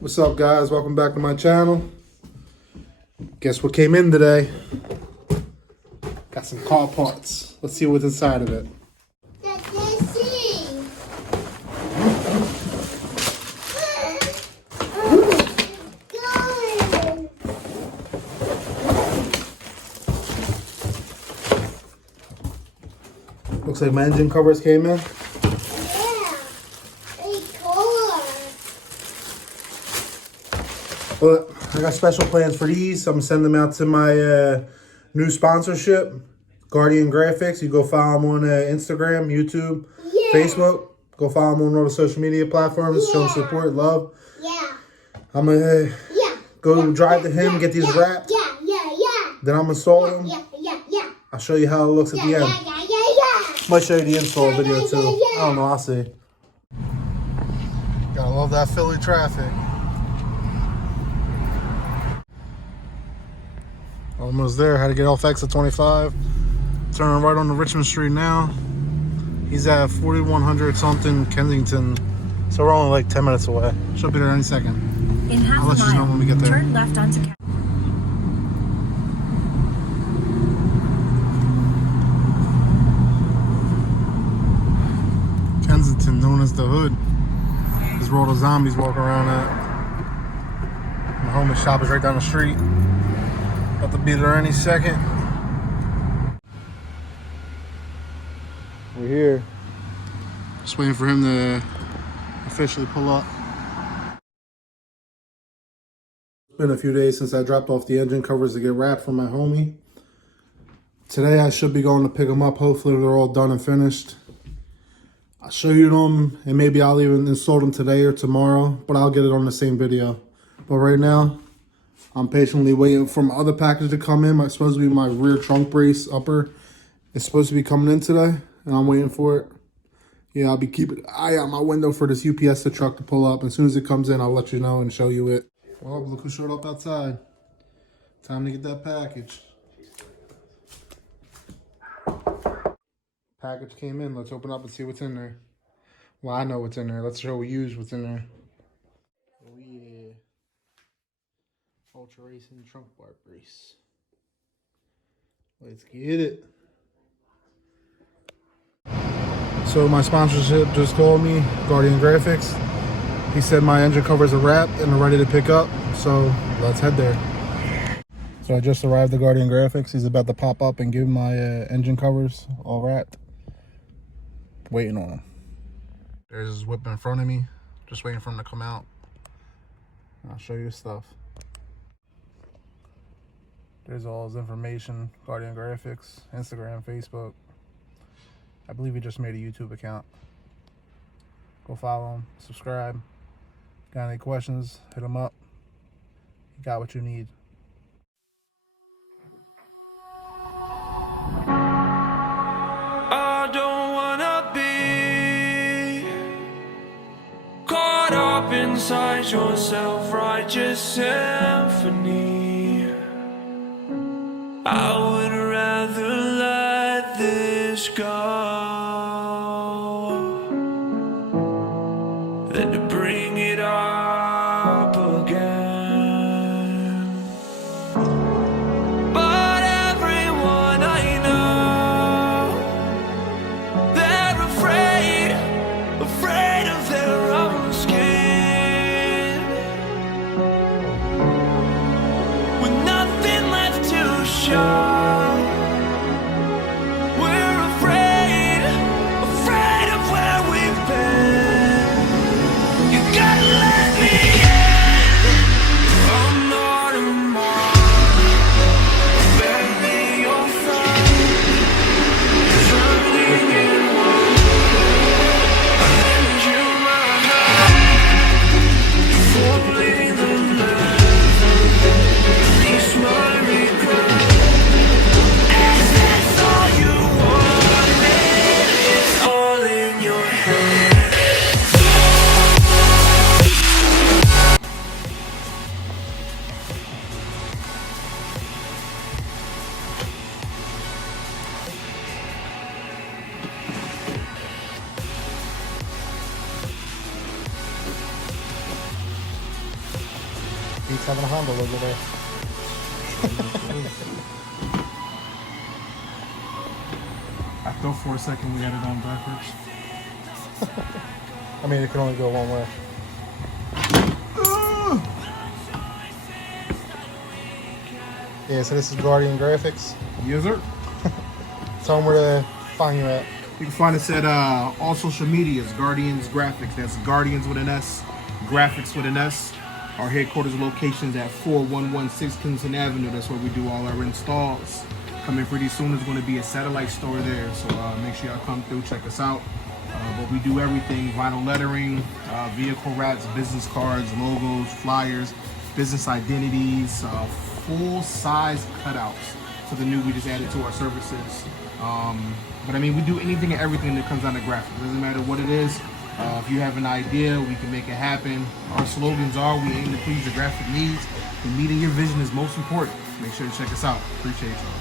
What's up, guys? Welcome back to my channel. Guess what came in today? Got some car parts. Let's see what's inside of it. Looks like my engine covers came in. But I got special plans for these. I'm gonna send them out to my new sponsorship, Guardian Graphics. You go follow them on Instagram, YouTube, Facebook. Go follow them on all the social media platforms. Show them support, love. I'm gonna go drive to him, get these wrapped. Then I'm gonna install them. I'll show you how it looks at the end. Might show you the install video too. I don't know. I'll see. Gotta love that Philly traffic. Almost there. Had to get off exit 25. Turning right on to Richmond Street now. He's at 4100 something Kensington. So we're only like 10 minutes away. Should be there any second. In half I'll let you know when we get there. Turn left onto Kensington, known as the Hood. This is where all the zombies walk around at. My homie shop is right down the street. About to be there any second. We're here. Just waiting for him to officially pull up. It's been a few days since I dropped off the engine covers to get wrapped for my homie. Today I should be going to pick them up. Hopefully they're all done and finished. I'll show you them and maybe I'll even install them today or tomorrow, but I'll get it on the same video. But right now, I'm patiently waiting for my other package to come in. It's supposed to be my rear trunk brace upper. It's supposed to be coming in today, and I'm waiting for it. Yeah, I'll be keeping an eye out my window for this UPS truck to pull up. As soon as it comes in, I'll let you know and show you it. Well, look who showed up outside. Time to get that package. Package came in. Let's open up and see what's in there. Well, I know what's in there. Let's show you what's in there. Oh, yeah. Ultra Racing trunk bar brace. Let's get it. So my sponsorship just called me, Guardian Graphics. He said my engine covers are wrapped and they're ready to pick up. So let's head there. So I just arrived at Guardian Graphics. He's about to pop up and give my engine covers all wrapped. Waiting on him. There's his whip in front of me. Just waiting for him to come out. I'll show you his stuff. There's all his information, Guardian Graphics, Instagram, Facebook. I believe he just made a YouTube account. Go follow him, subscribe. Got any questions, hit him up. You got what you need. I don't wanna be caught up inside your self-righteous symphony. I would rather let this go than to bring it up again. But everyone I know, they're afraid of their own skin, with nothing left to show. Beats having a Honda logo there. I thought for a second we had it on backwards. I mean, it can only go one way. Yeah, so this is Guardian Graphics. Yes, sir. Tell them where to find you at. You can find us at all social medias, Guardians Graphics. That's Guardians with an S, Graphics with an S. Our headquarters location is at 4116 Kingston Avenue. That's where we do all our installs. Coming pretty soon is going to be a satellite store there, so make sure y'all come through, check us out. But we do everything: vinyl lettering, vehicle wraps, business cards, logos, flyers, business identities, full-size cutouts. So the new we just added to our services. But I mean, we do anything and everything that comes out of graphics. It doesn't matter what it is. If you have an idea, we can make it happen. Our slogans are: we aim to please the graphic needs, and meeting your vision is most important. Make sure to check us out. Appreciate y'all.